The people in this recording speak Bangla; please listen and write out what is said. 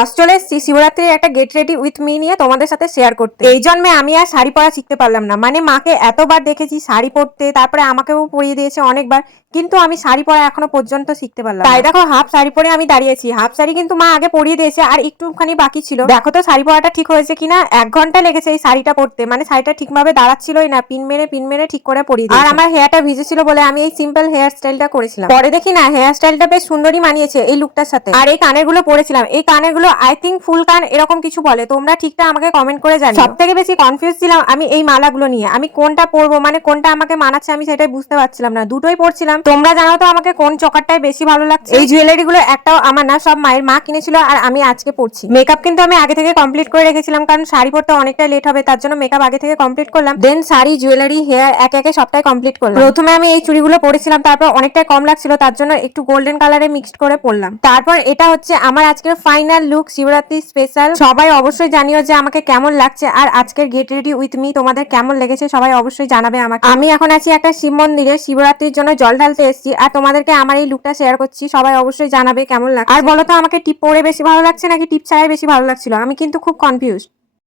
আজ চলে এসেছি শিবরাত্রির একটা গেট রেডি উইথ মি নিয়ে তোমাদের সাথে শেয়ার করতে। এই জন্মে আমি আর শাড়ি পরা শিখতে পারলাম না, মানে মাকে এতবার দেখেছি শাড়ি পরতে, তারপরে আমাকেও পরিয়ে দিয়েছে অনেকবার, কিন্তু আমি শাড়ি পরা এখনো পর্যন্ত শিখতে পারলাম না। তাই দেখো হাফ শাড়ি পরে আমি দাঁড়িয়েছি। হাফ শাড়ি কিন্তু মা আগে পরিয়ে দিয়েছে, আর একটুখানি বাকি ছিল। দেখো তো শাড়ি পরাটা ঠিক হয়েছে কিনা। 1 ঘন্টা লেগেছে এই শাড়িটা পরতে, মানে শাড়িটা ঠিকভাবে দাঁড়াচ্ছিলই না, পিন মেরে ঠিক করে পরিয়ে দিয়েছে। আর আমার হেয়ারটা ভিজেছিল বলে আমি এই সিম্পল হেয়ার স্টাইলটা করেছিলাম। পরে দেখি না হেয়ার স্টাইলটা বেশ সুন্দরই মানিয়েছে এই লুকটার সাথে। আর এই কানের গুলো পরেছিলাম, এই কানের গুলো আই থিঙ্ক ফুল কান এরকম কিছু বলে, তোমরা ঠিকটা আমাকে কমেন্ট করে জানিও। সবথেকে বেশি কনফিউজ ছিলাম আমি এই মালাগুলো নিয়ে, আমি কোনটা পরবো, মানে কোনটা আমাকে মানাচ্ছে আমি সেটাই বুঝতে পারছিলাম না। দুটোই পরছিলাম। তোমরা জানাও তো আমাকে কোন চকারটাই বেশি ভালো লাগছে। এই জুয়েলারি গুলো একটাও আমার না, সব মায়ের মা কিনেছিল আর আমি আজকে পরছি। মেকআপ কিন্তু আমি আগে থেকে কমপ্লিট করে রেখেছিলাম, কারণ শাড়ি পরতে অনেকটা লেট হবে, তার জন্য মেকআপ আগে থেকে কমপ্লিট করলাম। দেন শাড়ি, জুয়েলারি, হেয়ার একে একে সবটাই কমপ্লিট করলাম। প্রথমে আমি এই চুড়িগুলো পরেছিলাম, তারপর অনেকটাই কম লাগছিল, তার জন্য একটু গোল্ডেন কালারে মিক্সড করে পরলাম। তারপর এটা হচ্ছে আমার আজকের ফাইনাল লুক শিবরাত্রি স্পেশাল। সবাই অবশ্যই জানিও যে আমাকে কেমন লাগছে, আর আজকের গেট রেডি উইথ মি তোমাদের কেমন লেগেছে সবাই অবশ্যই জানাবে আমাকে। আমি এখন আছি একটা শিব মন্দিরে, শিবরাত্রির জন্য জল ঢালতে এসেছি, আর তোমাদেরকে আমার এই লুকটা শেয়ার করছি। সবাই অবশ্যই জানাবে কেমন লাগছে। আর বলো তো আমাকে টিপ পরে বেশি ভালো লাগছে নাকি টিপ ছাড়াই বেশি ভালো লাগছিল, আমি কিন্তু খুব কনফিউজ।